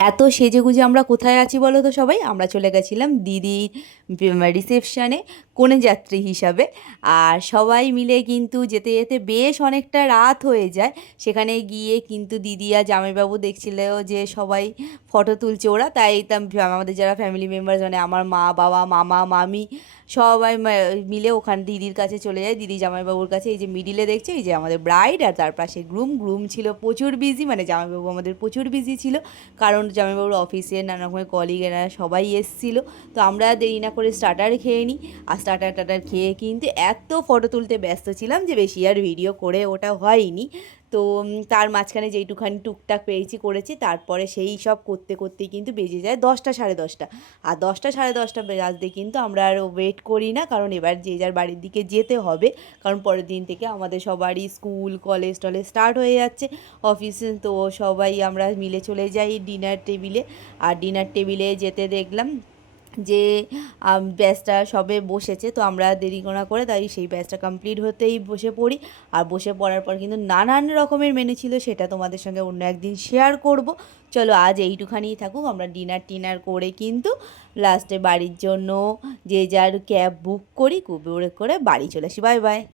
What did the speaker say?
এত সেজেগুজে আমরা কোথায় আছি বলো তো সবাই? আমরা চলে গেছিলাম দিদির রিসেপশানে কনেযাত্রী হিসাবে। আর সবাই মিলে কিন্তু যেতে যেতে বেশ অনেকটা রাত হয়ে যায়। সেখানে গিয়ে কিন্তু দিদি আর জামাইবাবু দেখছিল যে সবাই ফটো তুলছে ওরা, তাই আমাদের যারা ফ্যামিলি মেম্বার্স মানে আমার মা বাবা মামা মামি সবাই মিলে ওখানে দিদির কাছে চলে যায়, দিদি জামাইবাবুর কাছে। এই যে মিডিলে দেখছে, এই যে আমাদের ব্রাইড, আর তার পাশে গ্রুম। গ্রুম ছিল প্রচুর বিজি, মানে জামাইবাবু আমাদের প্রচুর বিজি ছিল, কারণ জামাইবাবুর অফিসের নানা রকমের কলিগেরা সবাই এসেছিলো। তো আমরা দেরি না করে স্টার্টার খেয়ে নিই। আর স্টার্টার খেয়ে কিন্তু এত ফটো তুলতে ব্যস্ত ছিলাম যে বেশি আর ভিডিও করে ওটা হয়নি। তো তার মাঝখানে যেইটুখানি টুকটাক পেয়েছি করেছি, তারপরে সেই সব করতে করতেই কিন্তু বেজে যায় 10টা সাড়ে 10টা। আর 10টা সাড়ে 10টা বাজতে কিন্তু আমরা আর ওয়েট করি না, কারণ এবার যে যার বাড়ির দিকে যেতে হবে, কারণ পরের দিন থেকে আমাদের সবারই স্কুল কলেজ টলেজ স্টার্ট হয়ে যাচ্ছে, অফিসে। তো সবাই আমরা মিলে চলে যাই ডিনার টেবিলে। আর ডিনার টেবিলে যেতে দেখলাম যে ব্যাচটা সবে বসেছে, তো আমরা দেরি না করে তাই সেই ব্যাচটা কমপ্লিট হতেই বসে পড়ি। আর বসে পড়ার পর কিন্তু নানান রকমের মেনু ছিল, সেটা তোমাদের সঙ্গে অন্য একদিন শেয়ার করব। চলো আজ এইটুখানিই থাকুক। আমরা ডিনার টিনার করে কিন্তু লাস্টে বাড়ির জন্য যে যার ক্যাব বুক করি, করে বাড়ি চলে আসি। Bye bye.